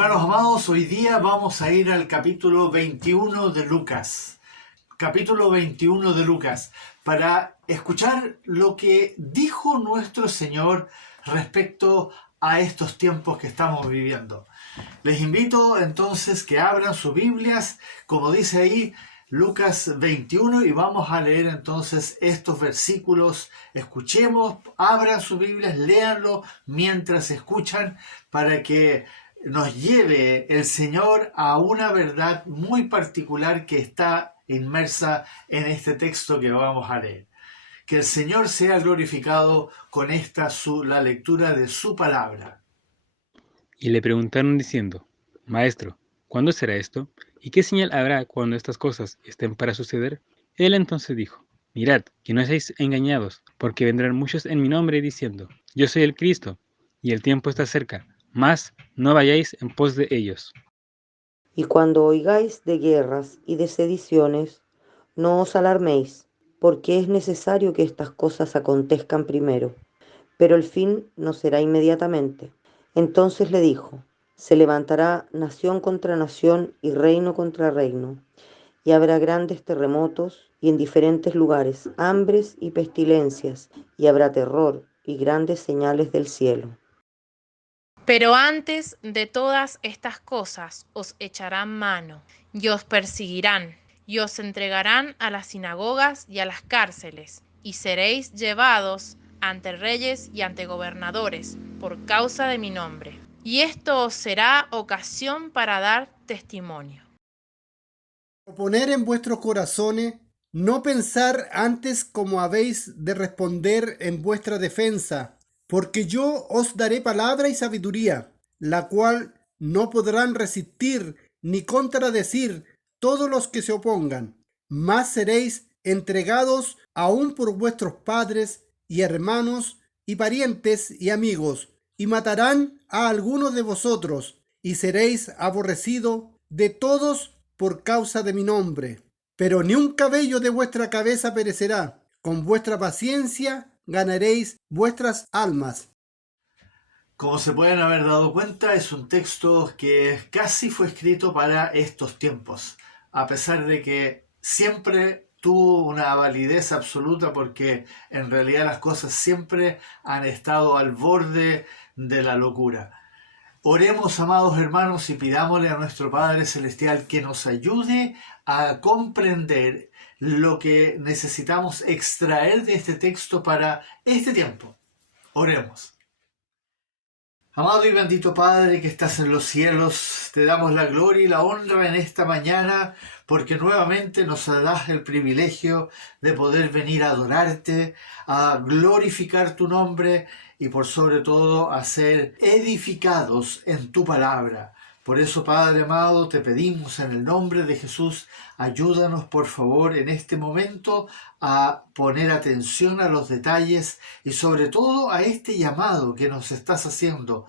Hermanos amados, hoy día vamos a ir al capítulo 21 de Lucas. Capítulo 21 de Lucas, para escuchar lo que dijo nuestro Señor respecto a estos tiempos que estamos viviendo. Les invito entonces que abran sus Biblias, como dice ahí, Lucas 21, y vamos a leer entonces estos versículos. Escuchemos, abran sus Biblias, léanlo mientras escuchan, para que nos lleve el Señor a una verdad muy particular que está inmersa en este texto que vamos a leer. Que el Señor sea glorificado con la lectura de su palabra. Y le preguntaron diciendo: Maestro, ¿cuándo será esto? ¿Y qué señal habrá cuando estas cosas estén para suceder? Él entonces dijo: Mirad, que no seáis engañados, porque vendrán muchos en mi nombre diciendo: Yo soy el Cristo, y el tiempo está cerca, mas no vayáis en pos de ellos. Y cuando oigáis de guerras y de sediciones, no os alarméis, porque es necesario que estas cosas acontezcan primero, pero el fin no será inmediatamente. Entonces le dijo: se levantará nación contra nación y reino contra reino, y habrá grandes terremotos y en diferentes lugares hambres y pestilencias, y habrá terror y grandes señales del cielo. Pero antes de todas estas cosas os echarán mano, y os perseguirán, y os entregarán a las sinagogas y a las cárceles, y seréis llevados ante reyes y ante gobernadores, por causa de mi nombre. Y esto os será ocasión para dar testimonio. Poner en vuestros corazones no pensar antes cómo habéis de responder en vuestra defensa, porque yo os daré palabra y sabiduría, la cual no podrán resistir ni contradecir todos los que se opongan, mas seréis entregados aún por vuestros padres y hermanos y parientes y amigos, y matarán a algunos de vosotros, y seréis aborrecidos de todos por causa de mi nombre. Pero ni un cabello de vuestra cabeza perecerá. Con vuestra paciencia ganaréis vuestras almas. Como se pueden haber dado cuenta, es un texto que casi fue escrito para estos tiempos, a pesar de que siempre tuvo una validez absoluta, porque en realidad las cosas siempre han estado al borde de la locura. Oremos, amados hermanos, y pidámosle a nuestro Padre Celestial que nos ayude a comprender lo que necesitamos extraer de este texto para este tiempo. Oremos. Amado y bendito Padre que estás en los cielos, te damos la gloria y la honra en esta mañana, porque nuevamente nos das el privilegio de poder venir a adorarte, a glorificar tu nombre y por sobre todo a ser edificados en tu palabra. Por eso, Padre amado, te pedimos en el nombre de Jesús, ayúdanos por favor en este momento a poner atención a los detalles y sobre todo a este llamado que nos estás haciendo,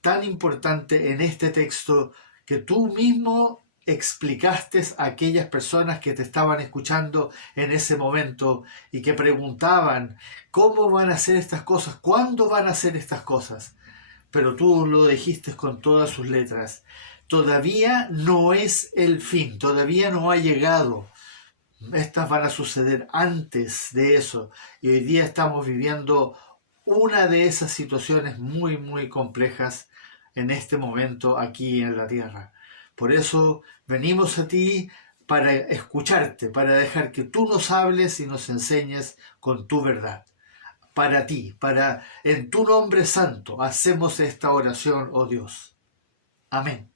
tan importante en este texto que tú mismo explicaste a aquellas personas que te estaban escuchando en ese momento y que preguntaban cómo van a hacer estas cosas, cuándo van a hacer estas cosas. Pero tú lo dijiste con todas sus letras. Todavía no es el fin, todavía no ha llegado. Estas van a suceder antes de eso. Y hoy día estamos viviendo una de esas situaciones muy, muy complejas en este momento aquí en la tierra. Por eso venimos a ti para escucharte, para dejar que tú nos hables y nos enseñes con tu verdad. Para ti, en tu nombre santo, hacemos esta oración, oh Dios. Amén.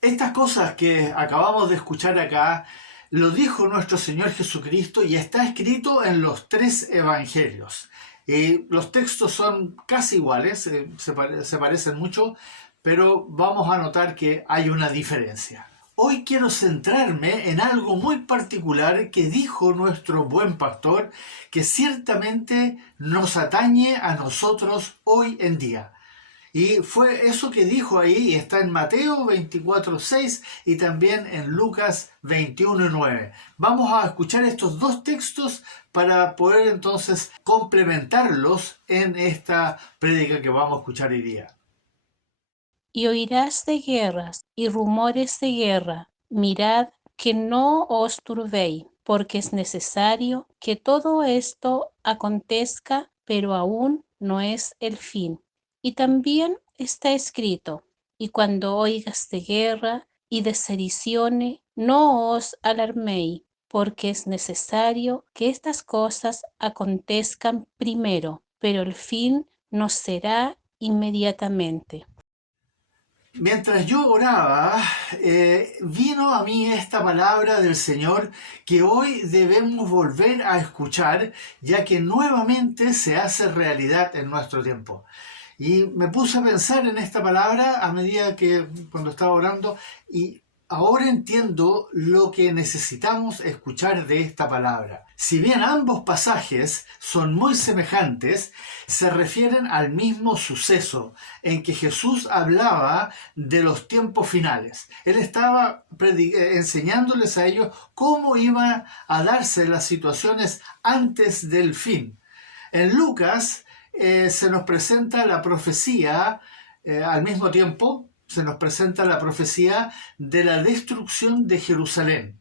Estas cosas que acabamos de escuchar acá, lo dijo nuestro Señor Jesucristo y está escrito en los 3 evangelios. Los textos son casi iguales, se parecen mucho, pero vamos a notar que hay una diferencia. Hoy quiero centrarme en algo muy particular que dijo nuestro buen pastor, que ciertamente nos atañe a nosotros hoy en día. Y fue eso que dijo ahí, y está en Mateo 24:6 y también en Lucas 21:9. Vamos a escuchar estos dos textos para poder entonces complementarlos en esta prédica que vamos a escuchar hoy día. y oirás de guerras y rumores de guerra. Mirad que no os turbéis, porque es necesario que todo esto acontezca, pero aún no es el fin. Y también está escrito: y cuando oigas de guerra y de sediciones, no os alarméis, porque es necesario que estas cosas acontezcan primero, pero el fin no será inmediatamente. Mientras yo oraba, vino a mí esta palabra del Señor que hoy debemos volver a escuchar, ya que nuevamente se hace realidad en nuestro tiempo. Y me puse a pensar en esta palabra a medida que cuando estaba orando, y ahora entiendo lo que necesitamos escuchar de esta palabra. Si bien ambos pasajes son muy semejantes, se refieren al mismo suceso en que Jesús hablaba de los tiempos finales. Él estaba enseñándoles a ellos cómo iban a darse las situaciones antes del fin. En Lucas se nos presenta la profecía, al mismo tiempo se nos presenta la profecía de la destrucción de Jerusalén.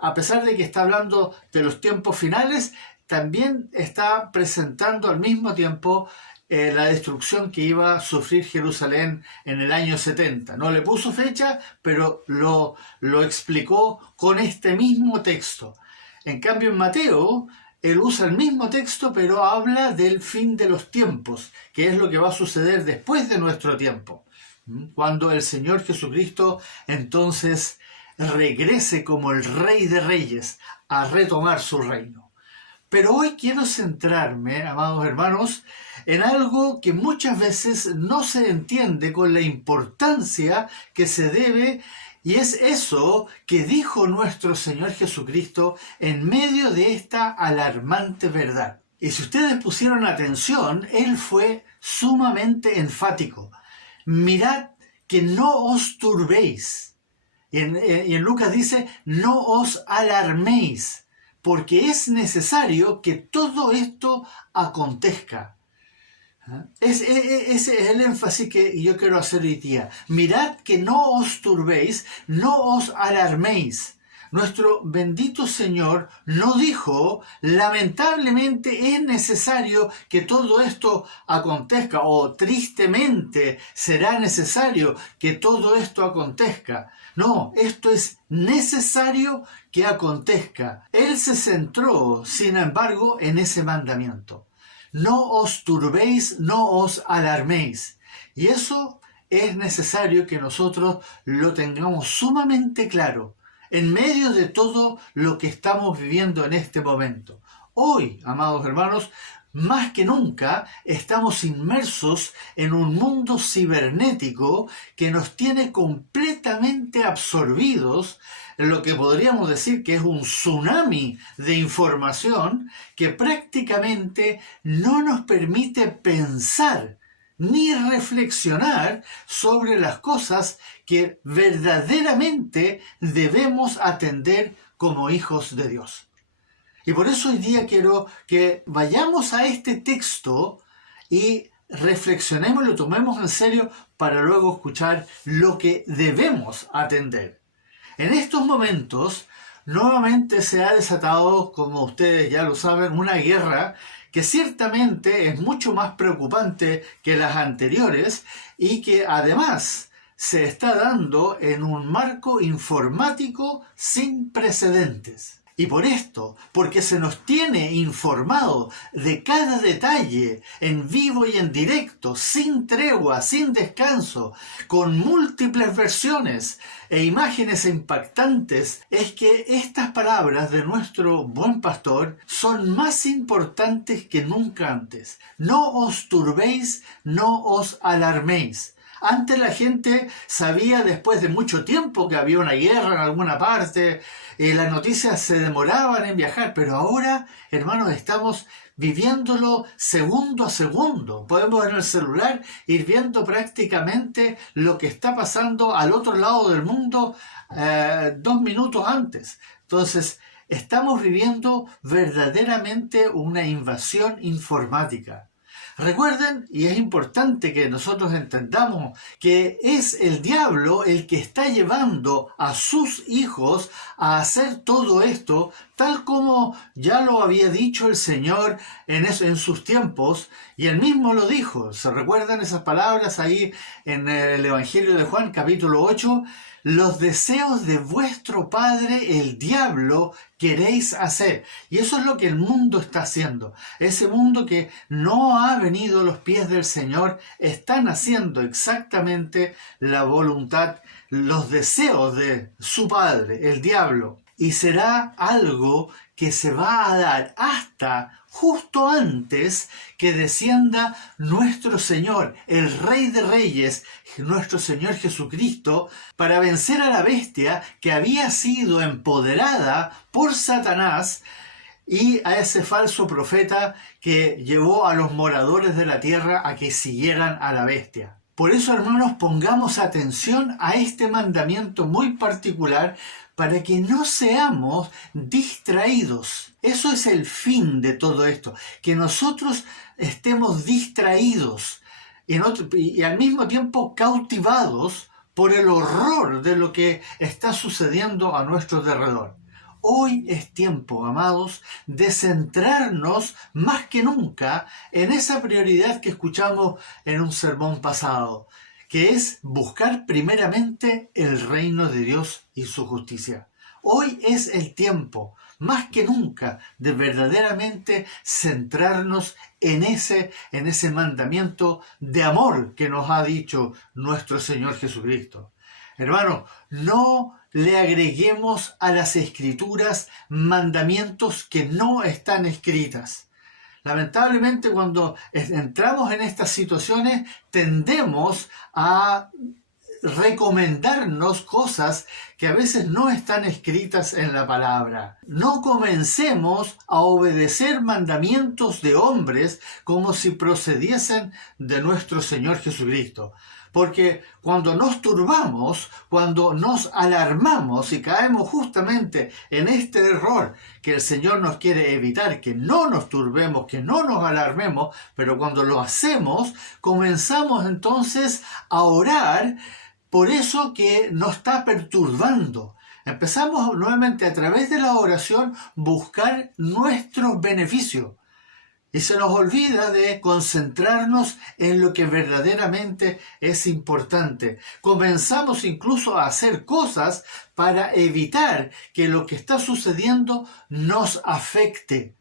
A pesar de que está hablando de los tiempos finales, también está presentando al mismo tiempo la destrucción que iba a sufrir Jerusalén en el año 70. No le puso fecha, pero lo explicó con este mismo texto. En cambio, en Mateo, él usa el mismo texto, pero habla del fin de los tiempos, que es lo que va a suceder después de nuestro tiempo, cuando el Señor Jesucristo entonces regrese como el Rey de Reyes a retomar su reino. Pero hoy quiero centrarme, amados hermanos, en algo que muchas veces no se entiende con la importancia que se debe, y es eso que dijo nuestro Señor Jesucristo en medio de esta alarmante verdad. Y si ustedes pusieron atención, Él fue sumamente enfático. Mirad que no os turbéis. Y en Lucas dice, no os alarméis, porque es necesario que todo esto acontezca. Ese es el énfasis que yo quiero hacer hoy día. Mirad que no os turbéis, no os alarméis. Nuestro bendito Señor no dijo, lamentablemente es necesario que todo esto acontezca, o tristemente será necesario que todo esto acontezca. No, esto es necesario que acontezca. Él se centró, sin embargo, en ese mandamiento. No os turbéis, no os alarméis. Y eso es necesario que nosotros lo tengamos sumamente claro en medio de todo lo que estamos viviendo en este momento. Hoy, amados hermanos, más que nunca estamos inmersos en un mundo cibernético que nos tiene completamente absorbidos en lo que podríamos decir que es un tsunami de información que prácticamente no nos permite pensar ni reflexionar sobre las cosas que verdaderamente debemos atender como hijos de Dios. Y por eso hoy día quiero que vayamos a este texto y reflexionemos, lo tomemos en serio para luego escuchar lo que debemos atender. En estos momentos, nuevamente se ha desatado, como ustedes ya lo saben, una guerra que ciertamente es mucho más preocupante que las anteriores y que además se está dando en un marco informático sin precedentes. Y por esto, porque se nos tiene informado de cada detalle, en vivo y en directo, sin tregua, sin descanso, con múltiples versiones e imágenes impactantes, es que estas palabras de nuestro buen pastor son más importantes que nunca antes. No os turbéis, no os alarméis. Antes la gente sabía después de mucho tiempo que había una guerra en alguna parte, las noticias se demoraban en viajar, pero ahora, hermanos, estamos viviéndolo segundo a segundo. Podemos en el celular ir viendo prácticamente lo que está pasando al otro lado del mundo 2 minutos antes. Entonces, estamos viviendo verdaderamente una invasión informática. Recuerden, y es importante que nosotros entendamos, que es el diablo el que está llevando a sus hijos a hacer todo esto, tal como ya lo había dicho el Señor en sus tiempos, y él mismo lo dijo. ¿Se recuerdan esas palabras ahí en el Evangelio de Juan, capítulo 8? Los deseos de vuestro padre, el diablo, queréis hacer. Y eso es lo que el mundo está haciendo. Ese mundo que no ha venido a los pies del Señor, están haciendo exactamente la voluntad, los deseos de su padre, el diablo. Y será algo que se va a dar hasta justo antes que descienda nuestro Señor, el Rey de Reyes, nuestro Señor Jesucristo, para vencer a la bestia que había sido empoderada por Satanás y a ese falso profeta que llevó a los moradores de la tierra a que siguieran a la bestia. Por eso, hermanos, pongamos atención a este mandamiento muy particular para que no seamos distraídos. Eso es el fin de todo esto, que nosotros estemos distraídos y al mismo tiempo cautivados por el horror de lo que está sucediendo a nuestro alrededor. Hoy es tiempo, amados, de centrarnos más que nunca en esa prioridad que escuchamos en un sermón pasado, que es buscar primeramente el reino de Dios y su justicia. Hoy es el tiempo, más que nunca, de verdaderamente centrarnos en ese mandamiento de amor que nos ha dicho nuestro Señor Jesucristo. Hermano, no le agreguemos a las Escrituras mandamientos que no están escritas. Lamentablemente, cuando entramos en estas situaciones, tendemos a recomendarnos cosas que a veces no están escritas en la palabra. No comencemos a obedecer mandamientos de hombres como si procediesen de nuestro Señor Jesucristo. Porque cuando nos turbamos, cuando nos alarmamos y caemos justamente en este error que el Señor nos quiere evitar, que no nos turbemos, que no nos alarmemos, pero cuando lo hacemos, comenzamos entonces a orar por eso que nos está perturbando. Empezamos nuevamente a través de la oración buscar nuestros beneficios. Y se nos olvida de concentrarnos en lo que verdaderamente es importante. Comenzamos incluso a hacer cosas para evitar que lo que está sucediendo nos afecte.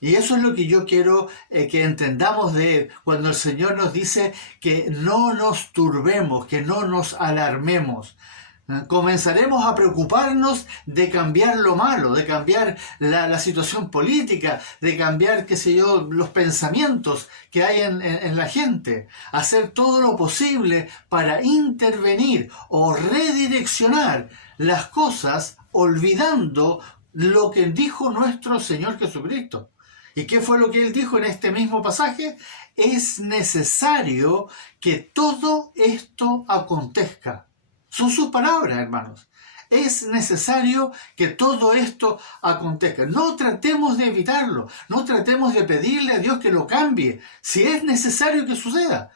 Y eso es lo que yo quiero que entendamos de cuando el Señor nos dice que no nos turbemos, que no nos alarmemos. Comenzaremos a preocuparnos de cambiar lo malo, de cambiar la situación política, de cambiar, los pensamientos que hay en la gente. Hacer todo lo posible para intervenir o redireccionar las cosas olvidando lo que dijo nuestro Señor Jesucristo. ¿Y qué fue lo que Él dijo en este mismo pasaje? Es necesario que todo esto acontezca. Son sus palabras, hermanos. Es necesario que todo esto acontezca. No tratemos de evitarlo. No tratemos de pedirle a Dios que lo cambie. Si es necesario que suceda,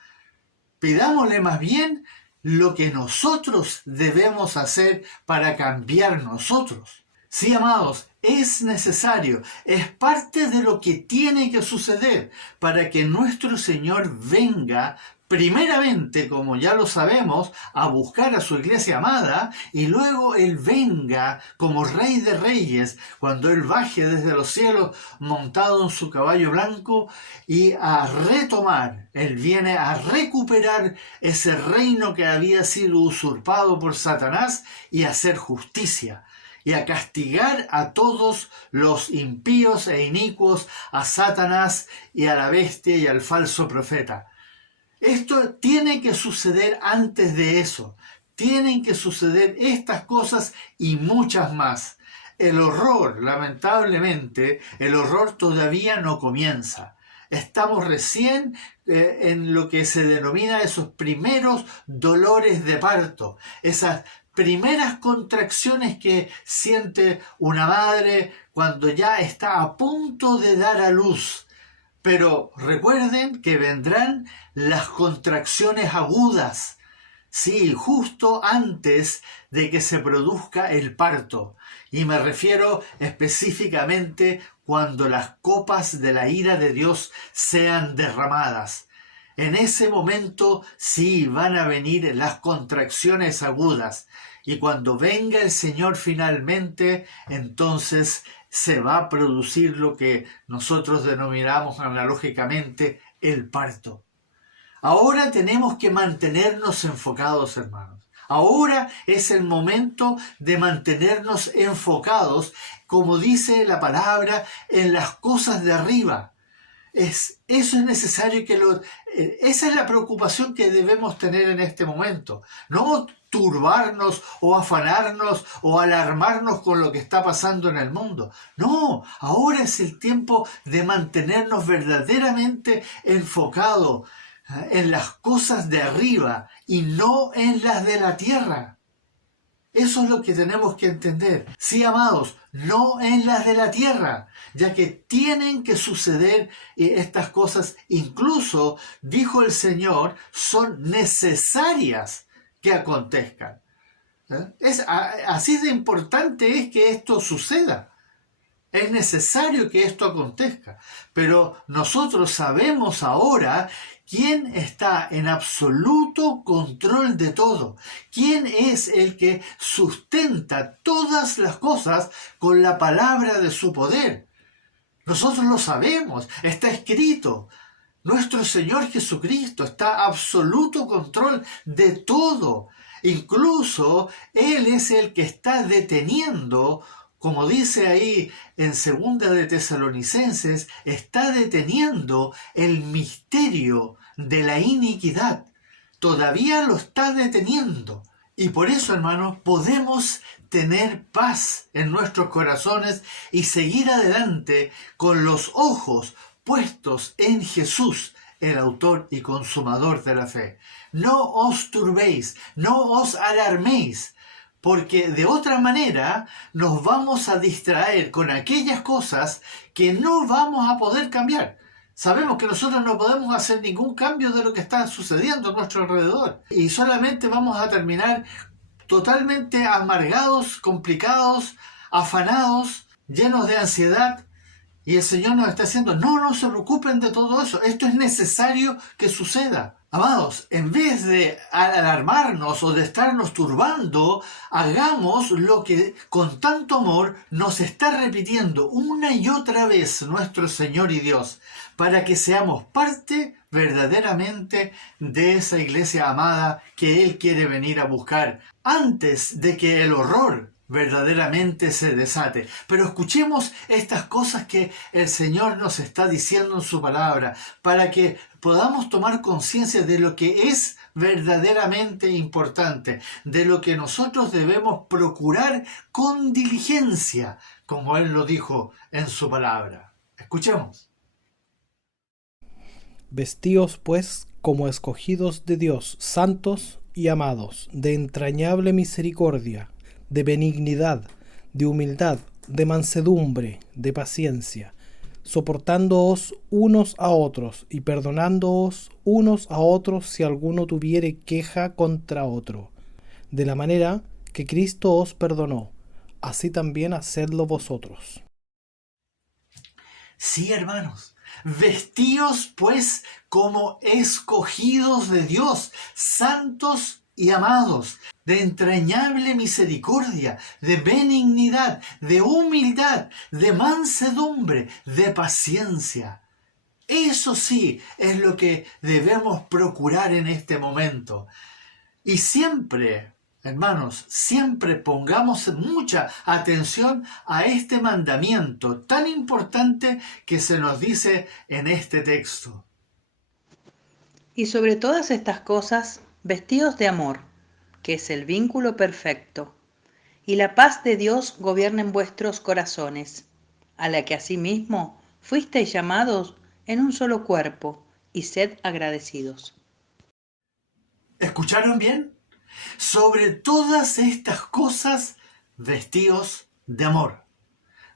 pidámosle más bien lo que nosotros debemos hacer para cambiar nosotros. Sí, amados, es necesario. Es parte de lo que tiene que suceder para que nuestro Señor venga primeramente, como ya lo sabemos, a buscar a su iglesia amada, y luego Él venga como Rey de Reyes, cuando Él baje desde los cielos montado en su caballo blanco, y a retomar, Él viene a recuperar ese reino que había sido usurpado por Satanás y a hacer justicia, y a castigar a todos los impíos e inicuos, a Satanás y a la bestia y al falso profeta. Esto tiene que suceder antes de eso. Tienen que suceder estas cosas y muchas más. El horror, lamentablemente, el horror todavía no comienza. Estamos recién en lo que se denomina esos primeros dolores de parto, esas primeras contracciones que siente una madre cuando ya está a punto de dar a luz. Pero recuerden que vendrán las contracciones agudas, sí, justo antes de que se produzca el parto. Y me refiero específicamente cuando las copas de la ira de Dios sean derramadas. En ese momento sí van a venir las contracciones agudas. Y cuando venga el Señor finalmente, entonces se va a producir lo que nosotros denominamos analógicamente el parto. Ahora tenemos que mantenernos enfocados, hermanos. Ahora es el momento de mantenernos enfocados, como dice la palabra, en las cosas de arriba. Eso es necesario esa es la preocupación que debemos tener en este momento. No turbarnos o afanarnos o alarmarnos con lo que está pasando en el mundo. No, ahora es el tiempo de mantenernos verdaderamente enfocados en las cosas de arriba y no en las de la tierra. Eso es lo que tenemos que entender. Sí, amados, no en las de la tierra, ya que tienen que suceder estas cosas. Incluso, dijo el Señor, son necesarias que acontezcan. Así de importante es que esto suceda. Es necesario que esto acontezca. Pero nosotros sabemos ahora quién está en absoluto control de todo. Quién es el que sustenta todas las cosas con la palabra de su poder. Nosotros lo sabemos, está escrito. Nuestro Señor Jesucristo está en absoluto control de todo. Incluso Él es el que está deteniendo, como dice ahí en 2 de Tesalonicenses, está deteniendo el misterio de la iniquidad. Todavía lo está deteniendo. Y por eso, hermanos, podemos tener paz en nuestros corazones y seguir adelante con los ojos puestos en Jesús, el autor y consumador de la fe. No os turbéis, no os alarméis, porque de otra manera nos vamos a distraer con aquellas cosas que no vamos a poder cambiar. Sabemos que nosotros no podemos hacer ningún cambio de lo que está sucediendo a nuestro alrededor. Y solamente vamos a terminar totalmente amargados, complicados, afanados, llenos de ansiedad. Y el Señor nos está diciendo, no se preocupen de todo eso. Esto es necesario que suceda. Amados, en vez de alarmarnos o de estarnos turbando, hagamos lo que con tanto amor nos está repitiendo una y otra vez nuestro Señor y Dios, para que seamos parte verdaderamente de esa iglesia amada que Él quiere venir a buscar antes de que el horror verdaderamente se desate. Pero escuchemos estas cosas que el Señor nos está diciendo en su palabra, para que podamos tomar conciencia de lo que es verdaderamente importante, de lo que nosotros debemos procurar con diligencia, como Él lo dijo en su palabra. Escuchemos. Vestíos, pues, como escogidos de Dios, santos y amados, de entrañable misericordia, de benignidad, de humildad, de mansedumbre, de paciencia, soportándoos unos a otros y perdonándoos unos a otros si alguno tuviere queja contra otro. De la manera que Cristo os perdonó, así también hacedlo vosotros. Sí, hermanos. Vestíos, pues, como escogidos de Dios, santos y amados, de entrañable misericordia, de benignidad, de humildad, de mansedumbre, de paciencia. Eso sí es lo que debemos procurar en este momento. Y siempre, hermanos, siempre pongamos mucha atención a este mandamiento tan importante que se nos dice en este texto. Y sobre todas estas cosas, vestíos de amor, que es el vínculo perfecto, y la paz de Dios gobierna en vuestros corazones, a la que asimismo fuisteis llamados en un solo cuerpo, y sed agradecidos. ¿Escucharon bien? Sobre todas estas cosas, vestíos de amor.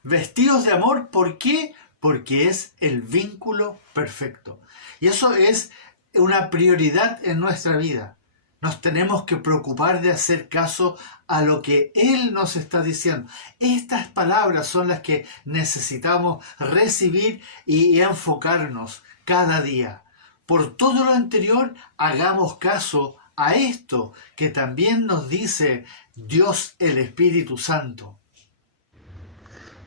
Vestíos de amor, ¿por qué? porque es el vínculo perfecto. Y eso es una prioridad en nuestra vida. Nos tenemos que preocupar de hacer caso a lo que Él nos está diciendo. Estas palabras son las que necesitamos recibir y enfocarnos cada día. Por todo lo anterior, hagamos caso a esto que también nos dice Dios el Espíritu Santo.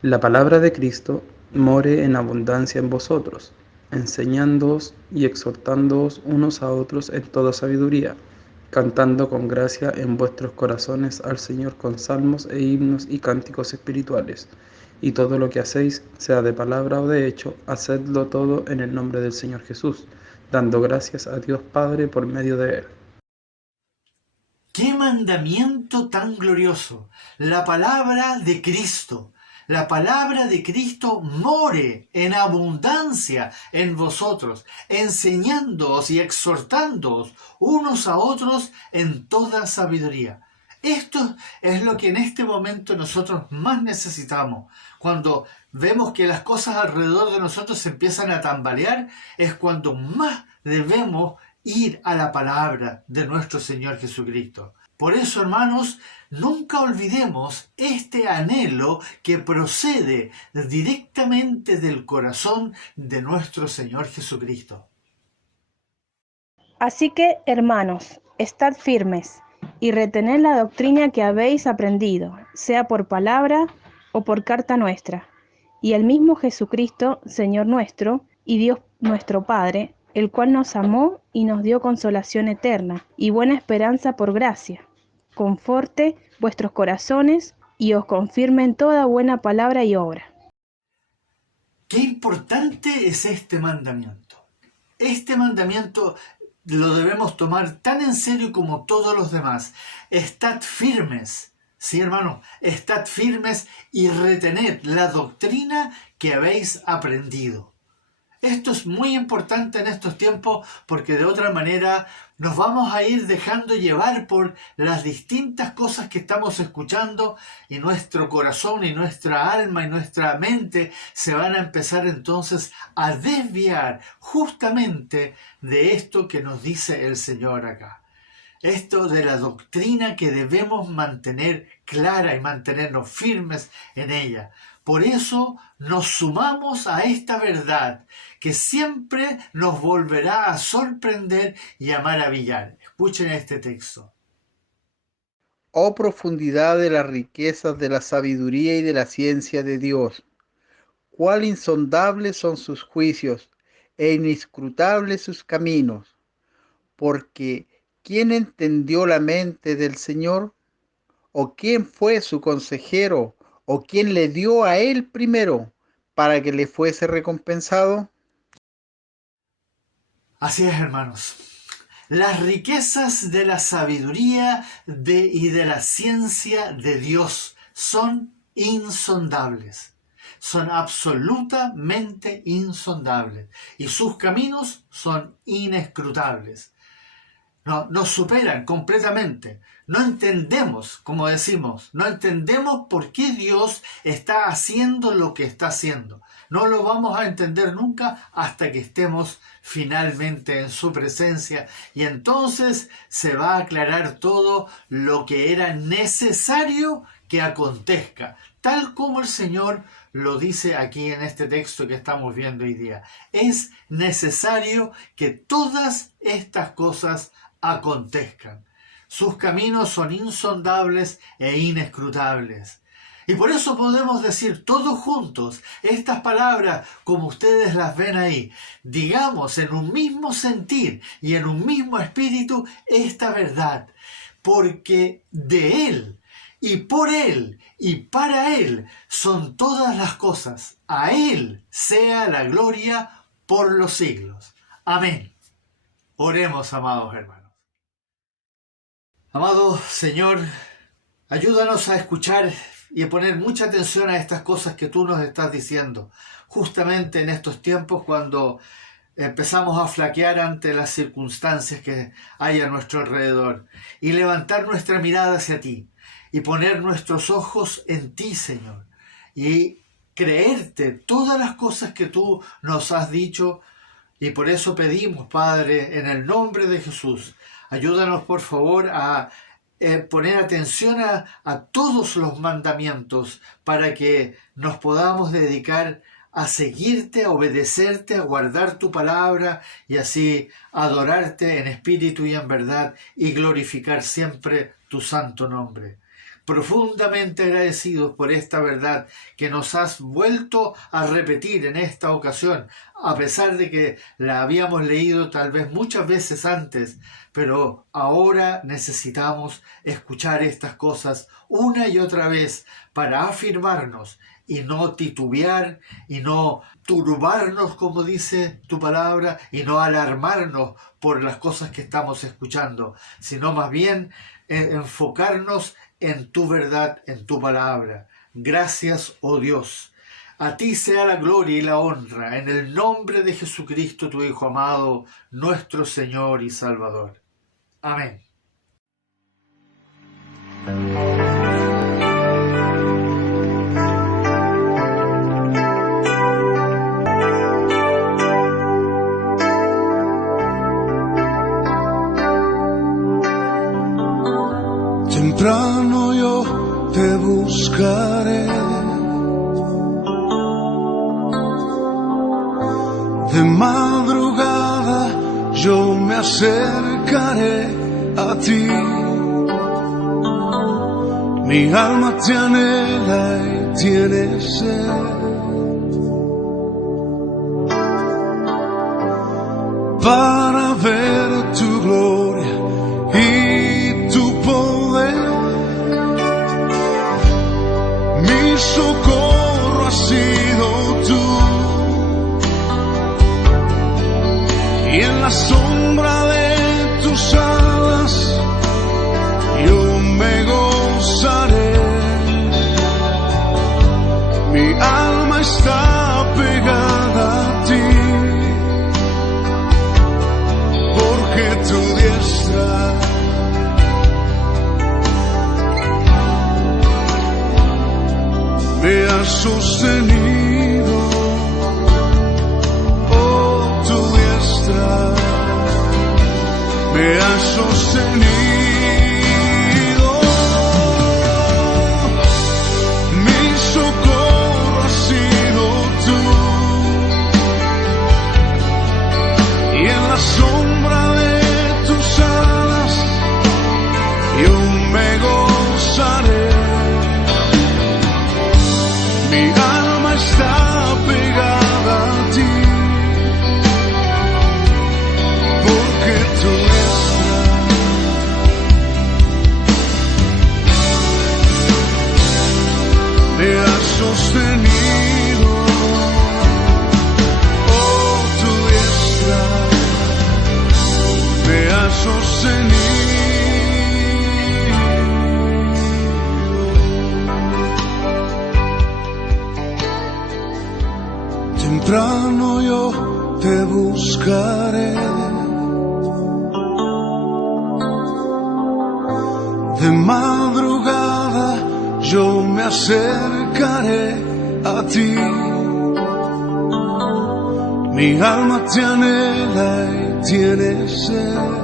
La palabra de Cristo more en abundancia en vosotros, enseñándoos y exhortándoos unos a otros en toda sabiduría, cantando con gracia en vuestros corazones al Señor con salmos e himnos y cánticos espirituales. Y todo lo que hacéis, sea de palabra o de hecho, hacedlo todo en el nombre del Señor Jesús, dando gracias a Dios Padre por medio de Él. ¡Qué mandamiento tan glorioso! La palabra de Cristo. La palabra de Cristo more en abundancia en vosotros, enseñándoos y exhortándoos unos a otros en toda sabiduría. Esto es lo que en este momento nosotros más necesitamos. Cuando vemos que las cosas alrededor de nosotros se empiezan a tambalear, es cuando más debemos ir a la palabra de nuestro Señor Jesucristo. Por eso, hermanos, nunca olvidemos este anhelo que procede directamente del corazón de nuestro Señor Jesucristo. Así que, hermanos, estad firmes y retened la doctrina que habéis aprendido, sea por palabra o por carta nuestra. Y el mismo Jesucristo, Señor nuestro, y Dios nuestro Padre, el cual nos amó y nos dio consolación eterna y buena esperanza por gracia, conforte vuestros corazones y os confirme en toda buena palabra y obra. Qué importante es este mandamiento. Este mandamiento lo debemos tomar tan en serio como todos los demás. Estad firmes, sí, hermano, estad firmes y retened la doctrina que habéis aprendido. Esto es muy importante en estos tiempos porque de otra manera nos vamos a ir dejando llevar por las distintas cosas que estamos escuchando y nuestro corazón y nuestra alma y nuestra mente se van a empezar entonces a desviar justamente de esto que nos dice el Señor acá. Esto de la doctrina que debemos mantener clara y mantenernos firmes en ella. Por eso nos sumamos a esta verdad que siempre nos volverá a sorprender y a maravillar. Escuchen este texto. Oh profundidad de las riquezas de la sabiduría y de la ciencia de Dios. Cuán insondables son sus juicios e inescrutables sus caminos. Porque ¿quién entendió la mente del Señor? ¿O quién fue su consejero? ¿O quién le dio a él primero para que le fuese recompensado? Así es, hermanos. Las riquezas de la sabiduría y de la ciencia de Dios son insondables. Son absolutamente insondables. Y sus caminos son inescrutables. Nos superan completamente. No entendemos, como decimos, no entendemos por qué Dios está haciendo lo que está haciendo. No lo vamos a entender nunca hasta que estemos finalmente en su presencia y entonces se va a aclarar todo lo que era necesario que acontezca, tal como el Señor lo dice aquí en este texto que estamos viendo hoy día. Es necesario que todas estas cosas acontezcan. Sus caminos son insondables e inescrutables. Y por eso podemos decir todos juntos estas palabras como ustedes las ven ahí. Digamos en un mismo sentir y en un mismo espíritu esta verdad. Porque de Él y por Él y para Él son todas las cosas. A Él sea la gloria por los siglos. Amén. Oremos, amados hermanos. Amado Señor, ayúdanos a escuchar y a poner mucha atención a estas cosas que tú nos estás diciendo, justamente en estos tiempos cuando empezamos a flaquear ante las circunstancias que hay a nuestro alrededor y levantar nuestra mirada hacia ti y poner nuestros ojos en ti, Señor, y creerte todas las cosas que tú nos has dicho. Y por eso pedimos, Padre, en el nombre de Jesús, ayúdanos por favor a poner atención a todos los mandamientos para que nos podamos dedicar a seguirte, a obedecerte, a guardar tu palabra y así adorarte en espíritu y en verdad y glorificar siempre tu santo nombre. Profundamente agradecidos por esta verdad que nos has vuelto a repetir en esta ocasión, a pesar de que la habíamos leído tal vez muchas veces antes, pero ahora necesitamos escuchar estas cosas una y otra vez para afirmarnos y no titubear y no turbarnos, como dice tu palabra, y no alarmarnos por las cosas que estamos escuchando, sino más bien enfocarnos en tu verdad, en tu palabra. Gracias, oh Dios. A ti sea la gloria y la honra, en el nombre de Jesucristo, tu Hijo amado, nuestro Señor y Salvador. Amén. Temprano yo te buscaré, de madrugada yo me acercaré a ti. Mi alma te anhela y tiene sed, para ver tu gloria y tu poder. Mi socorro has sido tú, y en la sombra de tus alas yo me gozaré. Mi alma está pegada a ti, porque tu diestra me has sostenido. Oh, tu diestra me has sostenido. Mi socorro has sido tú, y en la sombra de tus alas yo me gozaré. Mi alma está pegada a ti, porque tu diestra me has sostenido. Oh, tu diestra me has sostenido. Temprano yo te buscaré, de madrugada yo me acercaré a ti. Mi alma te anhela y tiene sed,